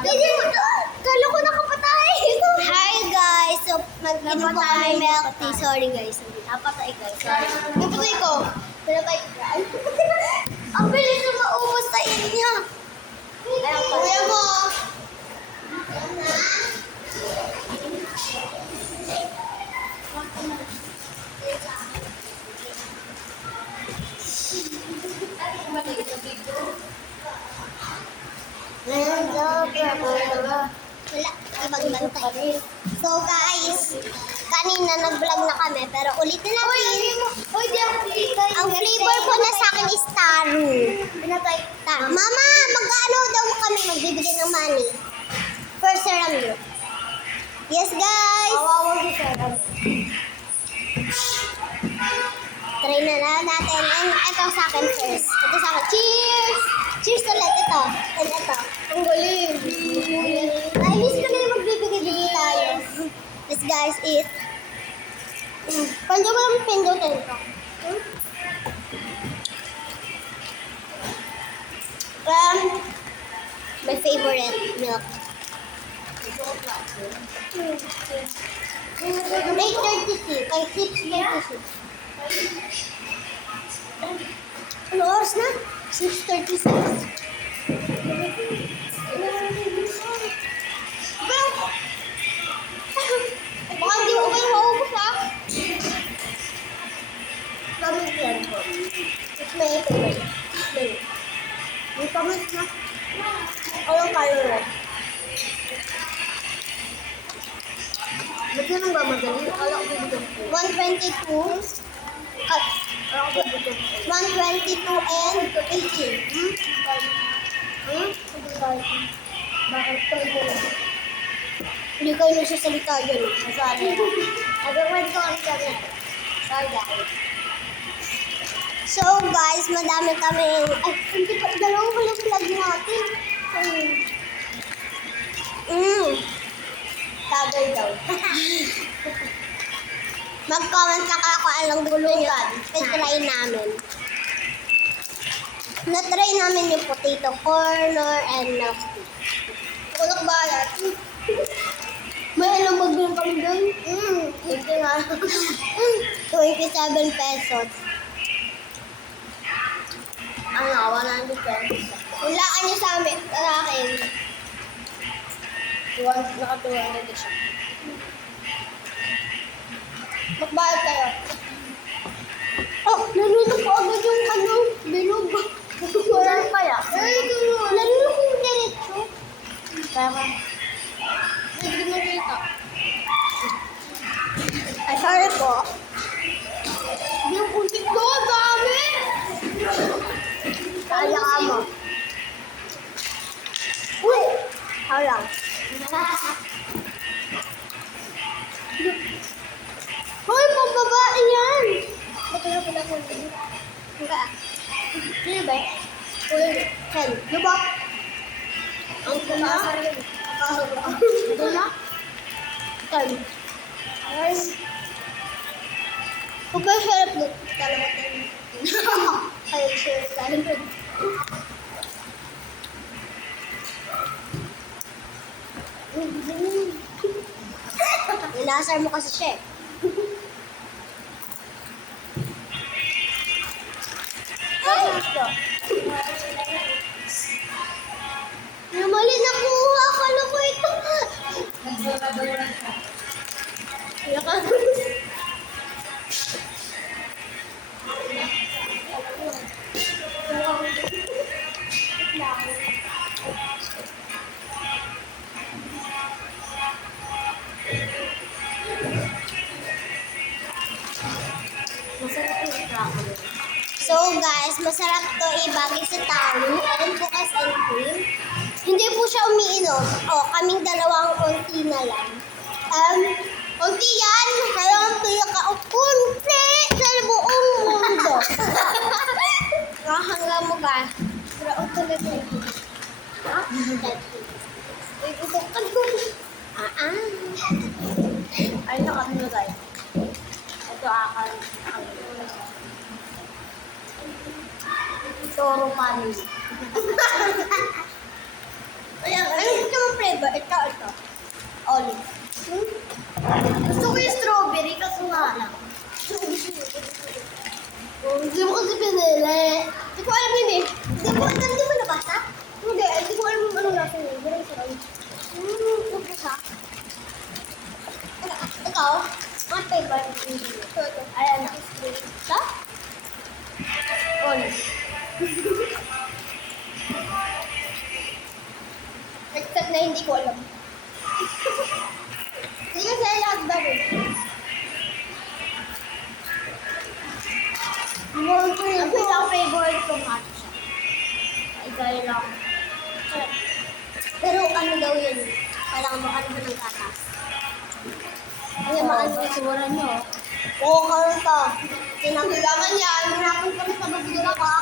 Kala ko nakapatay. Hi guys. So, mag-inom po kami milk tea. Sorry guys. Napatay guys. Sorry. Napatay ko. Pinatay ko. Ang bilis na maubos sa inyo. Kuya mo. Wala, ibang bantay. So guys, kanina nag-vlog na kami, pero ulitin natin. Ang flavor po na sa akin is taro. Mama, mag-ano daw kami magbibigay ng money for Seramil. Yes guys! Try na natin. And ito sa akin first. Ito sa akin. Cheers! Cheers ulit. Ito. And ito. Ang galing. Ay, miss ko na yung magbibigay-bigay tayo. This guys is... Pando mo lang pindutin ko. My favorite milk. 8:36. Ay, 6:36. Ano oras na? 6:36. Baka hindi mo kayo maubos ha? Gamit yan po. It's my favorite. May kamit na. Walang kaloro. Ba't yun ba madali? Kala ko bibigyan ko. 122. At 122 and 18. Bakit kayo? Hindi kayo nagsasalita dyan. Masali. Nag-word ko kami. Sorry guys. So guys, madami kami. Ay, hindi pa. Dalawang ko lang vlog natin. Tagal daw. Mag-comment lang ako anong gulugan. I-try namin. Na-try namin yung potato corner and milk tea. Kulak balat. May alam mag-gulong kami doon? Ito nga. 27 pesos. Ano, 100 pesos. Hulaan niyo sa amin. Sa akin. Nakatuwa na din siya. Magbayad kayo. Oh, nalulog ko agad yung bilog. Saan kaya? Nalulog ko yung diretso. Tama. Hindi mo dito. Ay, sorry po. Yung kunti ko, dami! Kaya ka mo. Uy! Halang. Hoy, pambabae yan! Ba't na pala ko dito? Hindi. Sino ba? Uy, Ken. Ano ba? Ang kumasa rin. Ito na? Ken. Ay. Kung ba sarap mo? Talaga ay, sure. Talaga. Inasar mo kasi siya eh. Mali nakuha. Akala ko ito. So guys, masarap to ibagay sa talo. And bukas and cream. Hindi po siya umiinom. O, kaming dalawang unti na lang. Unti yan. Kailangan pinaka-unti sa buong mundo. Nakahanggang mo ka. Pero unti na ito. Ha? Uy, utokan ko. Ay, nakakano tayo. Ito akan. Toro family. Ayan, ay, ito naman Hindi mo kasi pinili. Hindi ko alam yun eh. Hindi mo nabasa? Hindi, hindi ko alam anong lasa yun. Ganun siya. Ano siya? Ikaw? Ang favorite mo? Ayan na. Ito? On. Except na hindi ko alam. Hindi kasi lahat ba rin? Ang pinaka-favorite ko matcha. Ikaw lang. Pero ano daw yun? Kailangan mo ano mo ng gatas. Ay, maano yung sura nyo. Oo, karoon to. Kailangan yan. Hinapon kami sa magdula ka.